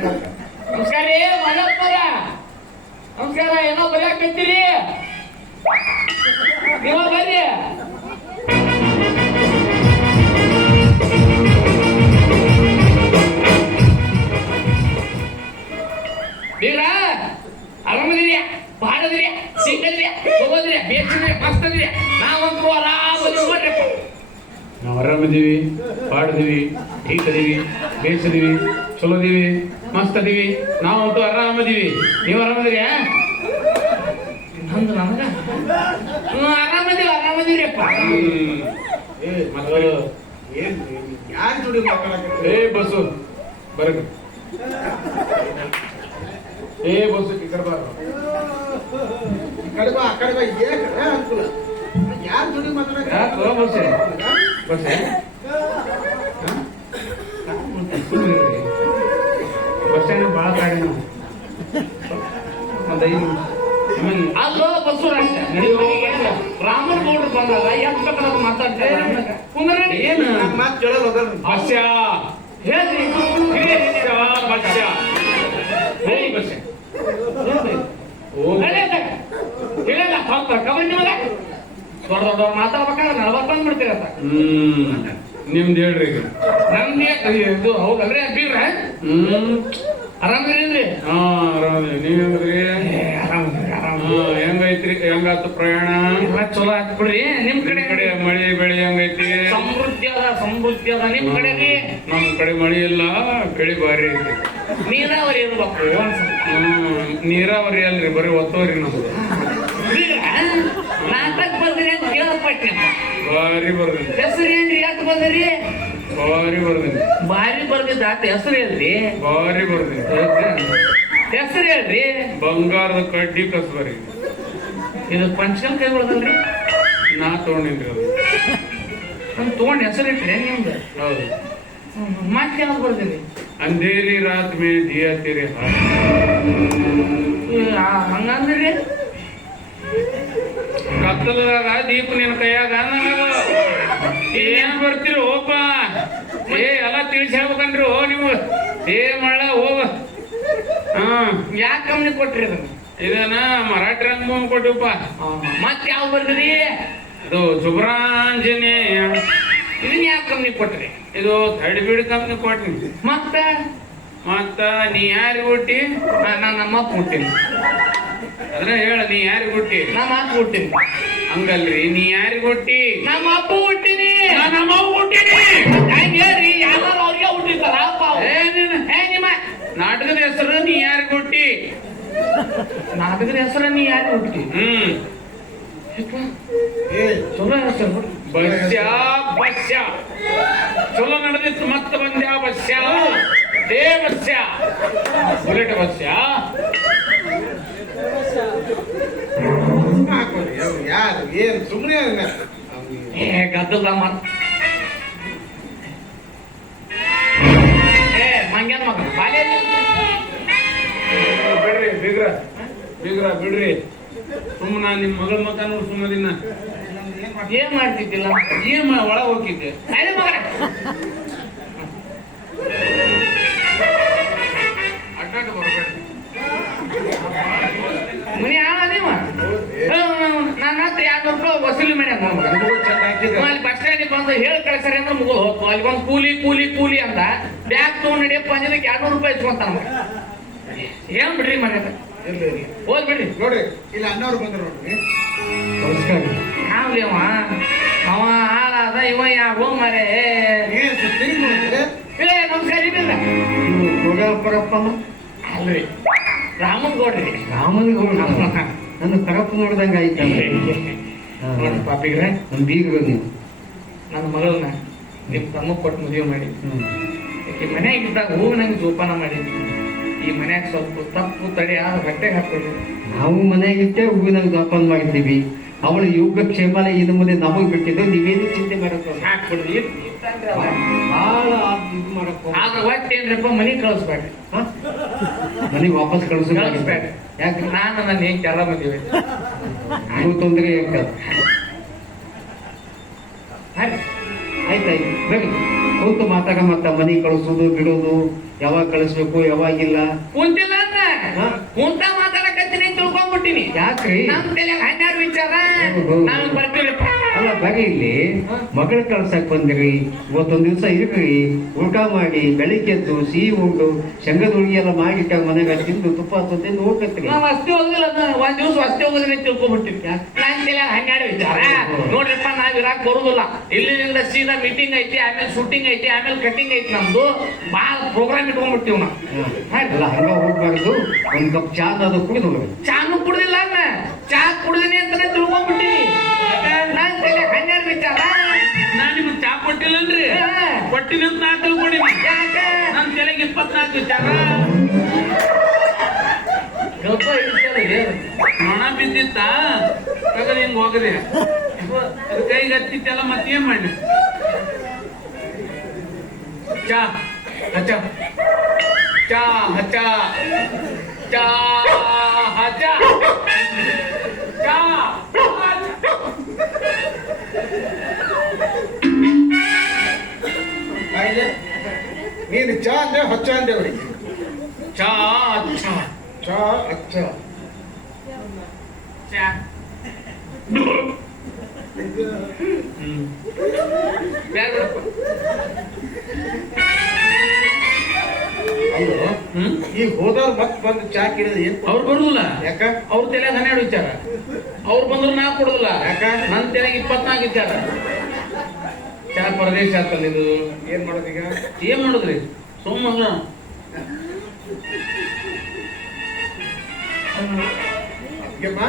ನಮಸ್ಕಾರ ರೀ ಮಲ್ಲಪ್ಪರ. ನಮಸ್ಕಾರ. ಏನೋ ಬರೆಯಾಕತ್ತೀರಿ ನೀವು? ಬರ್ರಿ. ಬೀಗ್ರ ಆರಾಮದಿರಿ? ಬಾಡದ್ರಿ? ಸಿಕ್ಕದ್ರಿ? ಹೋಗೋದ್ರಿ? ಬೇಸಿದ್ರಿ? ಮಸ್ತದ್ರಿ? ನಾವಂತೂ ಆರಾಮದಿ ನೋಡ್ರಿಪ್ಪ. ನಾವು ಆರಾಮದೀವಿ, ಬಾಡದೀವಿ, ಹೀಗದೀವಿ, ಬೇಯಿಸಿದೀವಿ, ಚಲೋದೀವಿ, ಮಸ್ತ್ ಅದೀವಿ. ನಾವಂತೂ ಆರಾಮದೀವಿ. ನೀವು ಆರಾಮದಿರಿ? ನಂದು ನಮಗ ಆರಾಮದೀವಿ, ಆರಾಮದೀವ್ರಿಪ್ಪ. ಯಾರು ಜೋಡಿ ಮಾತಾಡಕ್ಕೆ? ಬಸ್ಸು ಬರಲಿ. ಬಸ್ಸು ಈ ಕಡೆ ಬಾರ. ಕಡೆ ಬಾ, ಆ ಕಡೆ ಬಾ. ಅನುಕೂಲ. ಯಾರು ಜೋಡಿ ಮಾತಾಡಕ್ಕೆ? ಬಸ್ಸೆ ಬಸ್ಸೆ ಬಸ್ ಸ್ಟ್ಯಾಂಡ್ ಭಾಳ ಗಾಡಿ ಒಂದು 5 ನಿಮಿಷ. ಅಲ್ಲೋ ಬಸ್ಸು ರಾಮನ್ ಗೌಡ್ರು ಬಂದಾಗ ಎಷ್ಟು ಬೇಕಾದ್ರೆ ಮಾತಾಡ್ತಾರೆ. ಏನು ನಮ್ಮ ಮಾತು ಕೇಳೋದು ಹೋಗಲ್ಲ. ಬಸ್ಯ ಹೇಳ್ರಿ. ಬಸ್ಯ ಬಸ್ಸೆ ಹೇಳಿಲ್ಲ ಸ್ವಲ್ಪ ಕಬಡ್ಡಿ ಮೇಲೆ ದೊಡ್ಡ ದೊಡ್ಡವ್ರು ಮಾತಾಡ್ಬೇಕಾದ್ರೆ 40 ಬಂದ್ಬಿಡ್ತೀರತ್ತ. ನಿಮ್ದು ಹೇಳ್ರಿ ಈಗ. ನಮ್ಗೆ ಇದು ಹೌದಲ್ರಿ ಬೀಗ್ರ? ಆರಾಮದಿರೇನ್ರಿ? ಹಾ ಆರಾಮದ್ರಿ. ನೀವ್ ಹೆಂಗ್ರಿ? ಆರಾಮದ್ರಿ, ಆರಾಮ. ಹೆಂಗೈತ್ರಿ? ಹೆಂಗಾತು ಪ್ರಯಾಣ? ಎಲ್ಲ ಚಲೋ ಆತ್ ಬಿಡ್ರಿ. ನಿಮ್ ಕಡೆ ಮಳಿ ಬೆಳಿ ಹೆಂಗೈತಿ? ಸಮೃದ್ಧಿ ಅದ, ಸಮೃದ್ಧಿ ಅದ. ನಿಮ್ ಕಡೆ ರೀ? ನಮ್ ಕಡೆ ಮಳಿ ಇಲ್ಲ, ಬೆಳಿ ಭಾರಿ ಐತಿ. ನೀರಾವರಿ ಇರ್ಬೇಕು. ನೀರಾವರಿ ಅಲ್ರಿ, ಬರೀ ಒತ್ತೋರಿ ನಮ್ದು. ನಾಟಕ ಬಂದ್ರಿ ಅಂತ ಕೇಳಪಟ್ಟೆ. ಭಾರಿ ಬರ್ದಿನಿ. ಹೆಸರು ಏನ್ರಿ? ಯಾಕೆ ಬಂದ್ರಿ? ಭಾರಿ ಬರ್ದಿನಿ. ಭಾರಿ ಬರ್ದಿದ್ದ ಆತ. ಹೆಸರು ಹೇಳ್ರಿ. ಭಾರಿ ಬರ್ದಿನಿ. ಹೆಸರು ಹೇಳ್ರಿ. ಬಂಗಾರದ ಕಡ್ಡಿ ಕಸ್ಬರಿ. ಇದು ಪಂಚಕಲ್ ಕೈ ಹೊಡೆದಲ್ರಿ? ನಾ ತಗೊಂಡಿನ್ರಿ ಅದು. ನಮ್ ತಗೊಂಡ್ ಹೆಸರು ಇಟ್ರಿ ನಿಮ್ದು? ಹೌದು. ಮತ್ತೆ ಯಾವ್ದು ಬರ್ದಿರಿ? ಅಂಧೇರಿ ರಾತ್ ಮೇ ದಿಯಾ ತೆರೆ ಹಾತ್. ಹಂಗಂದ್ರಿ ಕತ್ತಲದಾಗ ದೀಪ ನಿನ್ ಕೈಯಾಗ ಏನ್ ಬರ್ತೀರಿ? ಹೋಗ್ಪ ಎಲ್ಲ ತಿಳಿಸಿ ಹೇಳ್ಬೇಕನ್ರಿ. ನೀವು ಮಳ್ಳ ಹೋಗ. ಯಾಕೆ ಕಂಪ್ನಿ ಕೊಟ್ರಿ ಅದನ್ನ? ಇದನ್ನ ಮರಾಠಿ ರಂಗಭೂಮಿ ಕೊಟ್ಟಿವಪ್ಪ. ಮತ್ತೆ ಯಾವ ಬರ್ದ್ರಿ? ಇದು ಸುಬ್ರಾಂಜನೇಯ. ಇದನ್ನ ಯಾಕೆ ಕಂಪ್ನಿ ಕೊಟ್ರಿ? ಇದು ತಡಿಬಿಡಿ ಕಂಪ್ನಿ ಕೊಟ್ಟಿನಿ. ಮತ್ತ ನೀ ಯಾರಿಗೆ ಹುಟ್ಟಿ? ನಾನು ನಮ್ಮಪ್ಪ ಹುಟ್ಟಿನಿ. ಅದನ್ನ ಹೇಳ, ನೀ ಯಾರಿಗೆ ಹುಟ್ಟಿ? ನಮ್ಮ ಅಪ್ಪ ಹುಟ್ಟಿನಿ. ಹಂಗಲ್ರಿ, ನೀ ಯಾರಿಗೆ ಹುಟ್ಟಿ? ನಮ್ಮ ಅಪ್ಪ ಹುಟ್ಟಿನಿ. ನಮ್ಮ ಹುಟ್ಟಿನಿ. ಹೆಂಗ್ರಿ? ಯಾರು ಅವ್ರಿಗೆ ಹುಟ್ಟಿರ್ತಾರ ಅಪ್ಪ? ನಿಮ್ಮ ನಾಟಕದ ಹೆಸರು ನೀ ಯಾರಿಗೆ ಹುಟ್ಟಿ? ನಾಟಕದ ಹೆಸರು ನೀ ಯಾರಿಗೆ ಹುಟ್ಟಿ? ಚಲೋ ಹೆಸರು. ಬಸ್ಯ ಬಸ್ಯ ಚಲೋ ನಡೆದಿತ್ತು. ಮತ್ತೆ ಬಂದ್ಯಾ ಬಸ್ಯ? ಬಸ್ಯ ಬುಲೆಟ್ ಬಸ್ಯ. ಯಾರು ಏನ್ ಸುಮ್ಮನೆ ಗದ್ದಲ ಮತ್ ಮಂಗ್ಯಾನ ಮಗ ಬಾಲ್ಯ ಬಿಡ್ರಿ ಬೀಗ್ರ ಬಿಡ್ರಿ. ಸುಮ್ಮನ ನಿಮ್ ಮಗಳ ಮಕ ನೋಡಿ ಸುಮ್ಮದಿನ. ಏನ್ ಮಾಡ್ತಿದ್ದಿಲ್ಲ? ಒಳ ಹೋಗಿದ್ದೆ. ಮಗ ಅಡ್ಡಾಟ ಬರ್ಬೇಡ್ರಿ. ಮನಿ ಆಳ ನೀವು? ನನ್ನ ಹತ್ರ 200 ರೂಪಾಯಿ ವಸೂಲಿ ಮಾಡ್ಯಾನ ಅಲ್ಲಿ ಬಸ್ ಸ್ಟ್ಯಾಂಡಿಗೆ ಬಂದು ಹೇಳಿ ಕಳ್ಸರಿ ಅಂದ್ರೆ ಮುಗಿದು ಹೋಗ್ತು. ಅಲ್ಲಿ ಬಂದು ಕೂಲಿ ಕೂಲಿ ಕೂಲಿ ಅಂತ ಬ್ಯಾಗ್ ತಗೊಂಡು ನಡಿಯಪ್ಪ ಅಂದಿದ್ದಕ್ಕೆ 200 ರೂಪಾಯಿ ಇಸ್ಕೊಂತಾನ. ಏನ್ ಬಿಡ್ರಿ ಮನೆ ಹೋದ್ ಬಿಡ್ರಿ. ನೋಡ್ರಿ ಇಲ್ಲಿ ಅಣ್ಣವ್ರು ಬಂದ್ರು ನೋಡ್ರಿ. ನಮಸ್ಕಾರ. ಯಾವ್ಲಿ ಅವ ಹಾಳಾದ ಇವ ಯಾವ ಮರೆ. ನಮಸ್ಕಾರ ಇದ್ದಿಲ್ಲ ಪರಪ್ಪಮ್ಮ ಅಲ್ರಿ ರಾಮನ್ ಗೌಡ್ರಿ. ರಾಮನ್ ಗೌಡ ನನ್ನ ಪರಪ್ಪ ನೋಡ್ದಂಗ ಆಯ್ತ. ನೋಡಿ ಪಾಪಿಗ್ರೆ, ನಮ್ ಬೀಗರು ನೀವು. ನನ್ನ ಮಗಳನ್ನ ನಿಮ್ ತಮ್ಮ ಕೊಟ್ಟು ಮದುವೆ ಮಾಡಿ ಈ ಮನ್ಯಾಗ ಇದ್ದಾಗ ಹೋಗಿ ನಂಗೆ ಜೋಪಾನ ಮಾಡಿ ಈ ಮನ್ಯಾಗ ಸ್ವಲ್ಪ ತಪ್ಪು ತಡೆ ಆದ ಗಟ್ಟೆಗೆ ಹಾಕ್ಬಿಡ್ರಿ. ನಾವು ಮನೆಯಾಗಿಟ್ಟೆ ಹೂವಿನ ಜೋಪಾನ ಮಾಡಿದ್ದೀವಿ. ಅವಳು ಯೋಗಕ್ಷೇಮ ಇನ್ನು ಮುಂದೆ ನಮಗ್ ಬಿಟ್ಟಿದ್ದು. ನೀವೇನು ಚಿಂತೆ ಮಾಡಕ್ಕೆ ಹಾಕ್ಬಿಡ್ರಿ. ಬಹಳ ಇದು ಮಾಡಕ್ ಆಗ ಒಟ್ಟೇನ್ರಪ್ಪ ಮನಿ ಕಳಿಸ್ಬೇಡ್ರಿ. ಮನೆಗೆ ವಾಪಸ್ ಕಳಿಸ್ಬೇಡ್ರಿ. ಯಾಕೆ ನಾನು ನನ್ನ ಹೆಂಗ್ ಕೆಲ ಮದುವೆ ನೀವು ತೊಂದರೆ ಇರ್ತದೆ. ಆಯ್ತಾಯ್ತು ಬನ್ನಿ. ಕುಂತು ಮತ್ತ ಮನೆ ಕಳಿಸೋದು ಬಿಡೋದು, ಯಾವಾಗ ಕಳಿಸ್ಬೇಕು ಯಾವಾಗಿಲ್ಲ. ಕುಂತಿಲ್ಲ ಅನ್ನ ಹಾ? ಕುಂತ ಮಾತಾಡಕತ್ತೀನಿ ಅಂತ ತಿಳ್ಕೊಂಡ್ಬಿಟ್ಟಿನಿ. ಯಾಕ್ರಿ? ನಮ್ ತಲೆಯಾಗ ಹನ್ನೆರಡು ವಿಚಾರ ನಾವ್ ಬರ್ತೀವಿಪ್ಪ. ಅಲ್ಲ ಬರೀ ಇಲ್ಲಿ ಮಗಳ ಕಳ್ಸಕ್ ಬಂದಿರಿ, ಇವತ್ತೊಂದ್ ದಿವ್ಸ ಇರ್ರಿ, ಊಟ ಮಾಡಿ ಬೆಳಿಗ್ಗೆ ಎದ್ದು ಸಿಹಿ ಉಂಡು ಶೇಂಗದ ಹೋಳಿಗೆ ಎಲ್ಲ ಮಾಡಿಟ್ಟ ಮನೆಗೆ ತಿಂದು ತುಪ್ಪ ತಿಂದು ಹೋಗ್ತೈತ್ರಿ. ನಾವ್ ಅಷ್ಟೇ ಹೋಗಿಲ್ಲ ಒಂದ್ ದಿವ್ಸ ಅಷ್ಟೇ ಹೋಗೋದ್ರೆ ತಿಳ್ಕೊಂಡ್ಬಿಟ್ಟಿವಿ. ನನ್ ತಲೆಯಾಗ ಹನ್ನೆರಡು ವಿಚಾರ ನೋಡ್ರಿಪ್ಪ, ನಾವ್ ಇರಾಕ್ ಬರುದಿಲ್ಲ. ಇಲ್ಲಿಂದ ಸೀದಾ ಮೀಟಿಂಗ್ ಐತಿ, ಆಮೇಲೆ ಶೂಟಿಂಗ್ ಐತಿ, ಆಮೇಲೆ ಕಟಿಂಗ್ ಐತಿ. ನಮ್ದು ಬಾಳ ಪ್ರೋಗ್ರಾಮ್ ಇಟ್ಕೊಂಡ್ಬಿಟ್ಟಿವ್ ನಾವು. ಅಲ್ಲ ಹಂಗ ಹೋಗ್ಬಾರ್ದು, ಒಂದ್ ಕಪ್ ಚಾ ಅದು ಕುಡಿದು ಹೋಗ್ಬೇಕು. ಚಾನು ಕುಡ್ದಿಲ್ಲ ಅನ್ನ, ಚಾ ಕುಡ್ದಿನಿ ಅಂತಾನೆ ತಿಳ್ಕೊಂಡ್ಬಿಟ್ಟಿನಿ. ನನ್ ತಲೆಯಾಗ ಹನ್ನೆರಡು ವಿಚಾರ. ನಾನ್ ನಿಮ್ಗೆ ಚಾ ಕೊಟ್ಟಿಲ್ಲನ್ರಿ? ಕೊಟ್ಟಿನಿ ಅಂತ ನಾ ತಿಳ್ಕೊಂಡಿನಿ. ನನ್ ತಲೆಗೆ 24 ವಿಚಾರ. ನೊಣ ಬಿದ್ದಿತ್ತ ತಗದ ಹಿಂಗ್ ಹೋಗದೆ ಅದ್ ಕೈಗೆ ಹತ್ತಿತ್ತಲ್ಲ ಮತ್ತೇನ್ ಮಾಡಿ ಚಾ ಹಚ್ಚ ಚಾ ಹಚ್ಚ ಚಾ ಹಚ್ಚ ಚಾ ನೀನು ಚಾ ಅಂದ್ರೆ ಹಚ್ಚ ಅಂದೇವ್ರಿ. ಚಾ ಹಚ್ಚ ಚಾ ಹಚ್ಚ ಚಾ ಅಲ್ಲೋ, ಈಗ ಹೋದವ್ರು ಮತ್ ಬಂದು ಚಾ ಕೇಳಿದ್ರೆ ಏನ್? ಅವ್ರು ಬರುದಿಲ್ಲ. ಯಾಕ? ಅವ್ರ ತಲೆಯಾಗ ಹನ್ನೆರಡು ವಿಚಾರ. ಅವ್ರು ಬಂದ್ರು ನಾ ಕೊಡುದಿಲ್ಲ. ಯಾಕ? ನನ್ ತಲೆಯಾಗ 24 ವಿಚಾರ. ಚಾ ಪರದೇಶ ಆಗ್ತಲ್ಲ ಇದು. ಏನ್ ಮಾಡೋದೀಗ? ಏನ್ ಮಾಡುದ್ರಿ? ಸುಮ್ಮ ಅಯ್ಯಮ್ಮ